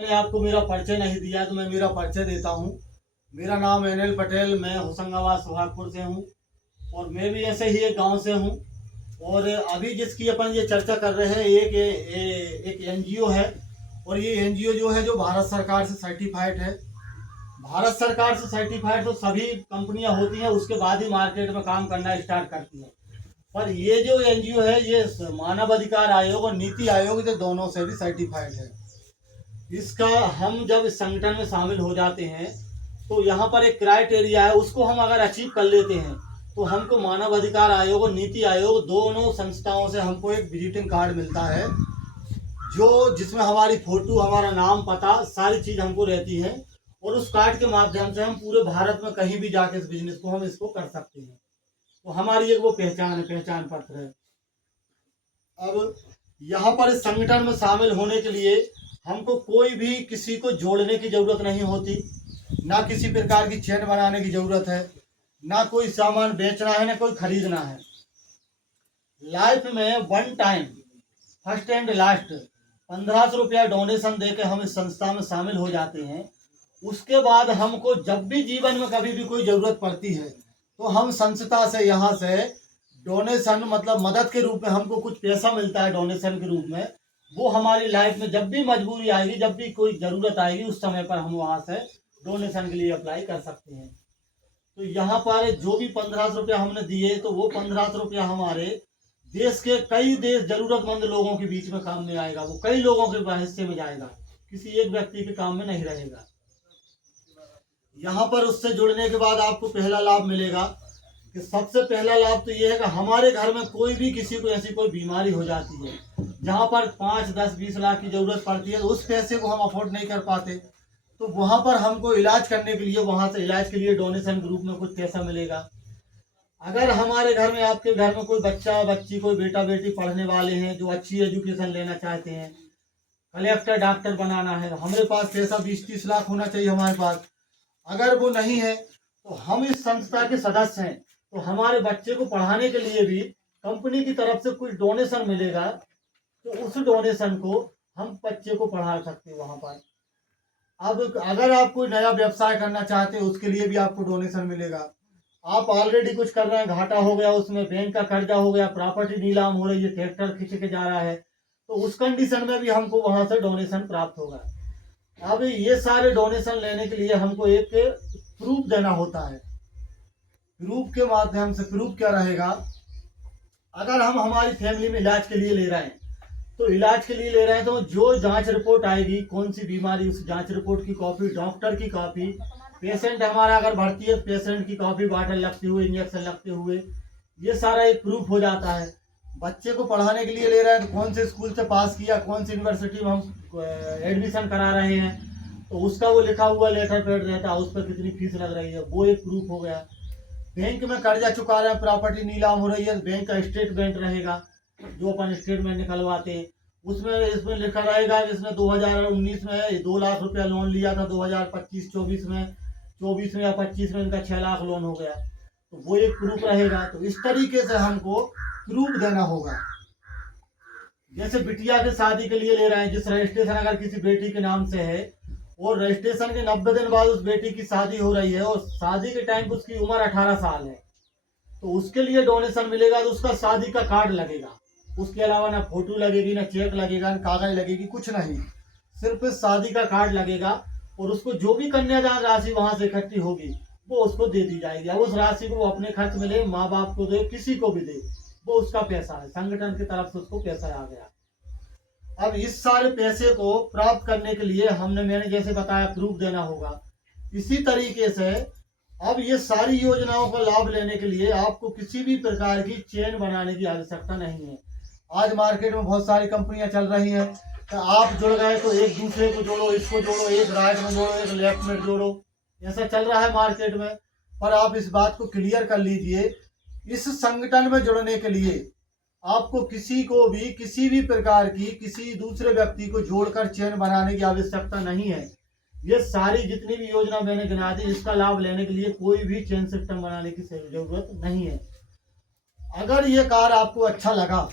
मैंने आपको मेरा परिचय नहीं दिया तो मैं मेरा परिचय देता हूँ। मेरा नाम एनएल पटेल, मैं होशंगाबाद सोहागपुर से हूँ और मैं भी ऐसे ही एक गांव से हूँ। और अभी जिसकी अपन ये चर्चा कर रहे हैं एक एनजीओ है और ये एनजीओ जो है जो भारत सरकार से सर्टिफाइड है। भारत सरकार से सर्टिफाइड तो सभी कंपनियां होती हैं, उसके बाद ही मार्केट में काम करना स्टार्ट करती हैं। पर ये जो एनजीओ है ये मानव अधिकार आयोग और नीति आयोग के दोनों से भी सर्टिफाइड है। इसका हम जब इस संगठन में शामिल हो जाते हैं तो यहाँ पर एक क्राइटेरिया है, उसको हम अगर अचीव कर लेते हैं तो हमको मानव अधिकार आयोग और नीति आयोग दोनों संस्थाओं से हमको एक विजिटिंग कार्ड मिलता है, जो जिसमें हमारी फोटो, हमारा नाम, पता, सारी चीज हमको रहती है। और उस कार्ड के माध्यम से हम पूरे भारत में कहीं भी जाके इस बिजनेस को हम इसको कर सकते हैं। तो हमारी एक वो पहचान है, पहचान पत्र है। अब यहाँ पर इस संगठन में शामिल होने के लिए हमको कोई भी किसी को जोड़ने की जरूरत नहीं होती, ना किसी प्रकार की चेन बनाने की जरूरत है, ना कोई सामान बेचना है, ना कोई खरीदना है। लाइफ में one time first and last 1500 रुपया डोनेशन देके हम इस संस्था में शामिल हो जाते हैं। उसके बाद हमको जब भी जीवन में कभी भी कोई जरूरत पड़ती है तो हम संस्था से यहाँ से डोनेशन मतलब मदद के रूप में हमको कुछ पैसा मिलता है डोनेशन के रूप में। वो हमारी लाइफ में जब भी मजबूरी आएगी, जब भी कोई ज़रूरत आएगी, उस समय पर हम वहाँ से डोनेशन के लिए अप्लाई कर सकते हैं। तो यहाँ पर जो भी 1500 रुपया हमने दिए तो वो 1500 रुपया हमारे देश के कई जरूरतमंद लोगों के बीच में काम में आएगा। वो कई लोगों के हिस्से में जाएगा, किसी एक व्यक्ति के काम में नहीं रहेगा। यहाँ पर उससे जुड़ने के बाद आपको पहला लाभ मिलेगा कि सबसे पहला लाभ तो ये है कि हमारे घर में कोई भी किसी को ऐसी कोई बीमारी हो जाती है जहाँ पर 5, 10, 20 लाख की जरूरत पड़ती है, तो उस पैसे को हम अफोर्ड नहीं कर पाते, तो वहाँ पर हमको इलाज करने के लिए वहाँ से इलाज के लिए डोनेशन के रूप में कुछ पैसा मिलेगा। अगर हमारे घर में, आपके घर में कोई बच्चा बच्ची, कोई बेटा बेटी पढ़ने वाले हैं जो अच्छी एजुकेशन लेना चाहते हैं, कलेक्टर डॉक्टर बनाना है, हमारे पास पैसा 20-30 लाख होना चाहिए हमारे पास। अगर वो नहीं है तो हम इस संस्था के सदस्य हैं, तो हमारे बच्चे को पढ़ाने के लिए भी कंपनी की तरफ से कुछ डोनेशन मिलेगा, तो उस डोनेशन को हम बच्चे को पढ़ा सकते हैं वहाँ पर। अब अगर आप कोई नया व्यवसाय करना चाहते हैं उसके लिए भी आपको डोनेशन मिलेगा। आप ऑलरेडी कुछ कर रहे हैं, घाटा हो गया, उसमें बैंक का कर्जा हो गया, प्रॉपर्टी नीलाम हो रही है, ट्रैक्टर खींच के जा रहा है, तो उस कंडीशन में भी हमको वहाँ से डोनेशन प्राप्त होगा। अब ये सारे डोनेशन लेने के लिए हमको एक प्रूफ देना होता है। प्रूफ के माध्यम से, प्रूफ क्या रहेगा, अगर हम हमारी फैमिली में इलाज के लिए ले रहे हैं तो इलाज के लिए ले रहे हैं तो जो जांच रिपोर्ट आएगी, कौन सी बीमारी, उस जांच रिपोर्ट की कॉपी, डॉक्टर की कॉपी, पेशेंट हमारा अगर भर्ती है पेशेंट की कॉपी, बॉटल लगते हुए, इंजेक्शन लगते हुए, ये सारा एक प्रूफ हो जाता है। बच्चे को पढ़ाने के लिए ले रहे हैं तो कौन से स्कूल से पास किया, कौन सी यूनिवर्सिटी में हम एडमिशन करा रहे हैं, तो उसका वो लिखा हुआ लेटर पैड रहता है, उस पर कितनी फीस लग रही है, वो एक प्रूफ हो गया। बैंक में कर्जा चुका रहे हैं, प्रॉपर्टी नीलाम हो रही है, बैंक का स्टेटमेंट रहेगा जो अपन स्टेटमेंट निकलवाते हैं, उसमें इसमें लिखा रहेगा कि इसने 2019 में 2 लाख रुपया लोन लिया था, 2025-24 में, 24 में या 25 में इनका 6 लाख लोन हो गया, तो वो एक प्रूफ रहेगा। तो इस तरीके से हमको प्रूफ देना होगा। जैसे बिटिया के शादी के लिए ले रहे हैं, जिस रजिस्ट्रेशन अगर किसी बेटी के नाम से है और रजिस्ट्रेशन के 90 दिन बाद उस बेटी की शादी हो रही है और शादी के टाइम पर उसकी उम्र 18 साल है, तो उसके लिए डोनेशन मिलेगा तो उसका शादी का कार्ड लगेगा। उसके अलावा ना फोटो लगेगी, ना चेक लगेगा, ना कागज लगेगी, कुछ नहीं, सिर्फ शादी का कार्ड लगेगा। और उसको जो भी कन्यादान राशि वहां से इकट्ठी होगी वो उसको दे दी जाएगी। अब उस राशि को वो अपने खर्च में ले, माँ बाप को दे, किसी को भी दे, वो उसका पैसा है, संगठन की तरफ से उसको पैसा आ गया। अब इस सारे पैसे को प्राप्त करने के लिए मैंने जैसे बताया प्रूफ देना होगा। इसी तरीके से अब ये सारी योजनाओं का लाभ लेने के लिए आपको किसी भी प्रकार की चेन बनाने की आवश्यकता नहीं है। आज मार्केट में बहुत सारी कंपनियां चल रही हैं, तो आप जुड़ गए तो एक दूसरे को जोड़ो, इसको जोड़ो, एक राइट में जोड़ो, एक लेफ्ट में जोड़ो, ऐसा चल रहा है मार्केट में। पर आप इस बात को क्लियर कर लीजिए, इस संगठन में जुड़ने के लिए आपको किसी को भी किसी भी प्रकार की किसी दूसरे व्यक्ति को जोड़कर चेन बनाने की आवश्यकता नहीं है। ये सारी जितनी भी योजना मैंने गिना दी, इसका लाभ लेने के लिए कोई भी चेन सिस्टम बनाने की जरूरत नहीं है। अगर ये कार्य आपको अच्छा लगा,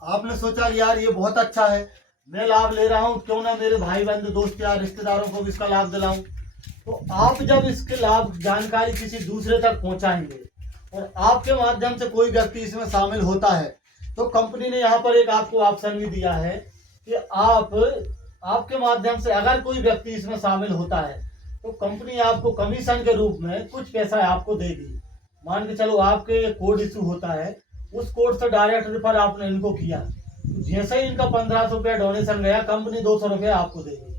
आपने सोचा यार ये बहुत अच्छा है, मैं लाभ ले रहा हूँ, क्यों ना मेरे भाई बंधु दोस्त या रिश्तेदारों को भी इसका लाभ दिलाऊं। तो आप जब इसके लाभ जानकारी किसी दूसरे तक पहुंचाएंगे और आपके माध्यम से कोई व्यक्ति इसमें शामिल होता है, तो कंपनी ने यहाँ पर एक आपको ऑप्शन भी दिया है कि आपके माध्यम से अगर कोई व्यक्ति इसमें शामिल होता है तो कंपनी आपको कमीशन के रूप में कुछ पैसा आपको देगी। मान के चलो आपके कोड इशू होता है, उस कोड से डायरेक्ट रेफर आपने इनको किया, तो जैसे ही इनका 1500 रुपया डोनेशन गया, कंपनी 200 रुपया आपको देगी।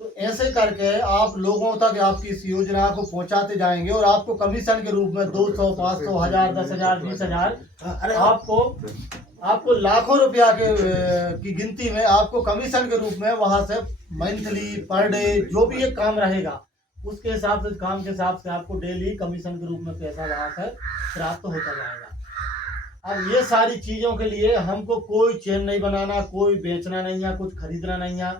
तो ऐसे करके आप लोगों तक आपकी इस योजना को पहुंचाते जाएंगे और आपको कमीशन के रूप में 200, 500, 1000, 10,000, 20,000 आपको लाखों रुपया की गिनती में आपको कमीशन के रूप में वहां से मंथली पर डे जो भी एक काम रहेगा उसके हिसाब से, काम के हिसाब से आपको डेली कमीशन के रूप में पैसा वहां से प्राप्त होता जाएगा। अब ये सारी चीजों के लिए हमको कोई चेन नहीं बनाना, कोई बेचना नहीं है, कुछ खरीदना नहीं है।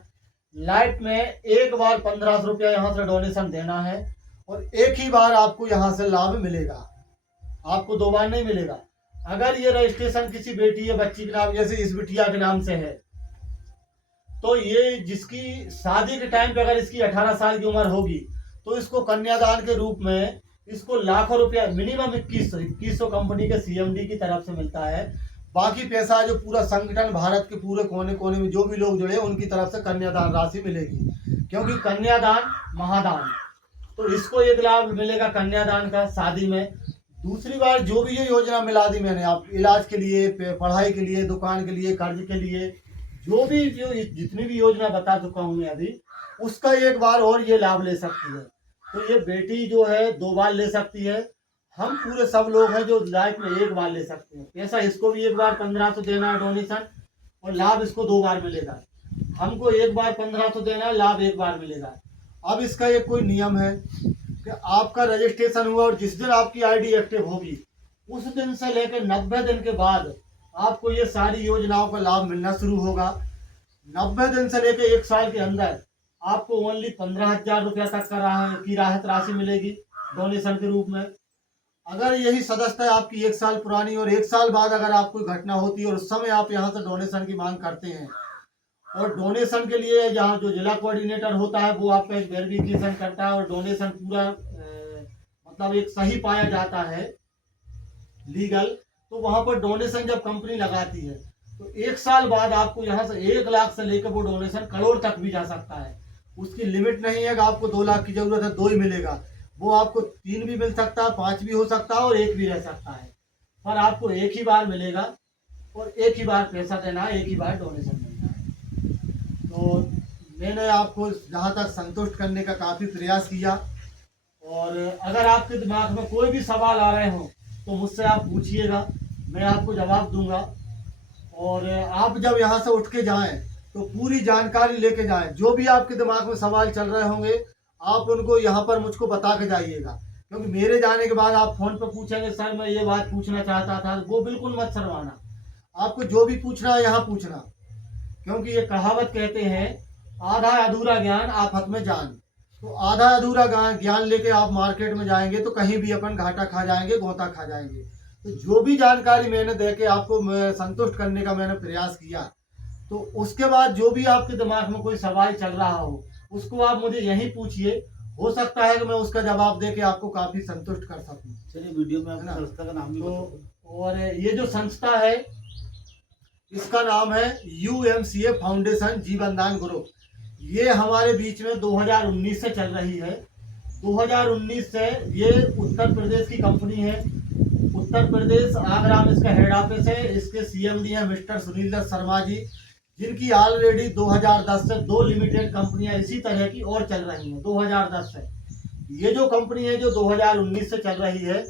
लाइफ में एक बार 1500 रुपया यहाँ से डोनेशन देना है और एक ही बार आपको यहाँ से लाभ मिलेगा, आपको 2 बार नहीं मिलेगा। अगर ये रजिस्ट्रेशन किसी बेटी या बच्ची के नाम, जैसे इस बिटिया के नाम से है, तो ये जिसकी शादी के टाइम पे अगर इसकी 18 साल की उम्र होगी तो इसको कन्यादान के रूप में इसको लाखों रुपया, मिनिमम 2100 कंपनी के सीएमडी की तरफ से मिलता है। बाकी पैसा जो पूरा संगठन भारत के पूरे कोने कोने में जो भी लोग जुड़े उनकी तरफ से कन्यादान राशि मिलेगी, क्योंकि कन्यादान महादान। तो इसको एक लाभ मिलेगा कन्यादान का शादी में। दूसरी बार जो भी ये योजना मिला दी मैंने, आप इलाज के लिए, पढ़ाई के लिए, दुकान के लिए, कर्ज के लिए, जो भी जितनी भी योजना बता चुका हूँ मैं अभी, उसका एक बार और ये लाभ ले सकती है। तो ये बेटी जो है 2 बार ले सकती है, हम पूरे सब लोग हैं जो लाइफ में एक बार ले सकते हैं। पैसा इसको भी एक बार 1500 देना है डोनेशन और लाभ इसको 2 बार मिलेगा। हमको एक बार 1500 देना है, लाभ एक बार मिलेगा। अब इसका एक कोई नियम है कि आपका रजिस्ट्रेशन हुआ और जिस दिन आपकी आईडी एक्टिव होगी उस दिन से लेकर 90 दिन के बाद आपको ये सारी योजनाओं का लाभ मिलना शुरू होगा। 90 दिन से लेकर 1 साल के अंदर आपको ओनली 15,000 रुपया तक की राहत राशि मिलेगी डोनेशन के रूप में। अगर यही सदस्यता आपकी 1 साल पुरानी और 1 साल बाद अगर आपको घटना होती है और उस समय आप यहाँ से डोनेशन की मांग करते हैं, और डोनेशन के लिए यहाँ जो जिला कोऑर्डिनेटर होता है वो आपका एक वेरिफिकेशन करता है और डोनेशन पूरा मतलब एक सही पाया जाता है लीगल, तो वहां पर डोनेशन जब कंपनी लगाती है तो 1 साल बाद आपको यहाँ से 1 लाख से लेकर वो डोनेशन करोड़ तक भी जा सकता है। उसकी लिमिट नहीं है कि आपको 2 लाख की जरूरत है 2 ही मिलेगा, वो आपको 3 भी मिल सकता है, 5 भी हो सकता है और 1 भी रह सकता है, पर आपको एक ही बार मिलेगा और एक ही बार पैसा देना है, एक ही बार डोनेशन देना है। तो मैंने आपको जहाँ तक संतुष्ट करने का काफ़ी प्रयास किया, और अगर आपके दिमाग में कोई भी सवाल आ रहे हो तो मुझसे आप पूछिएगा, मैं आपको जवाब दूंगा। और आप जब यहाँ से उठ के जाएं तो पूरी जानकारी लेके जाएं, जो भी आपके दिमाग में सवाल चल रहे होंगे आप उनको यहाँ पर मुझको बता के जाइएगा, क्योंकि मेरे जाने के बाद आप फोन पर पूछेंगे सर मैं ये बात पूछना चाहता था, वो बिल्कुल मत शर्माना। आपको जो भी पूछना है यहाँ पूछना, क्योंकि ये कहावत कहते हैं आधा अधूरा ज्ञान आफत में जान। तो आधा अधूरा ज्ञान लेके आप मार्केट में जाएंगे तो कहीं भी अपन घाटा खा जाएंगे, गोता खा जाएंगे। तो जो भी जानकारी मैंने दे के आपको संतुष्ट करने का मैंने प्रयास किया, तो उसके बाद जो भी आपके दिमाग में कोई सवाल चल रहा हो उसको आप मुझे यहीं पूछिए, हो सकता है कि मैं उसका जवाब दे के आपको काफी संतुष्ट कर सकूं। चलिए वीडियो में अपना संस्था का नाम भी तो और ये जो संस्था है इसका नाम है UMCA फाउंडेशन जीवनदान ग्रुप। ये हमारे बीच में 2019 से चल रही है। 2019 से ये उत्तर प्रदेश की कंपनी है, उत्तर प्रदेश आगरा में इसका हेड ऑफिस है। इसके CMD हैं मिस्टर सुनील दत्त शर्मा जी, जिनकी ऑलरेडी 2010 से 2 लिमिटेड कंपनियां इसी तरह की और चल रही हैं 2010 से। ये जो कंपनी है जो 2019 से चल रही है,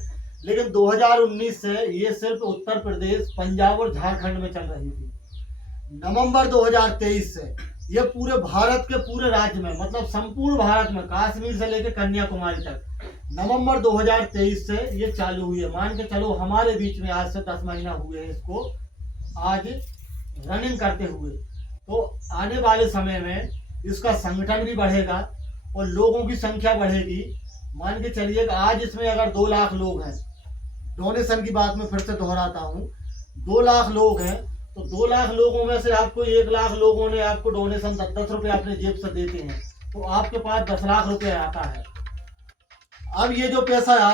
लेकिन 2019 से ये सिर्फ उत्तर प्रदेश, पंजाब और झारखंड में चल रही थी। नवंबर 2023 से ये पूरे भारत के पूरे राज्य में, मतलब संपूर्ण भारत में, कश्मीर से लेकर कन्याकुमारी तक, नवंबर 2023 से ये चालू हुई है। मान के चलो हमारे बीच में आज से 10 महीना हुए हैं इसको आज रनिंग करते हुए। तो आने वाले समय में इसका संगठन भी बढ़ेगा और लोगों की संख्या बढ़ेगी। मान के चलिए कि आज इसमें अगर 2 लाख लोग हैं, डोनेशन की बात मैं फिर से दोहराता हूँ, 2 लाख लोग हैं, तो 2 लाख लोगों में से आपको 1 लाख लोगों ने आपको डोनेशन 10-10 रुपए अपने जेब से देते हैं, तो आपके पास 10 लाख रुपए आता है। अब ये जो पैसा आ रहा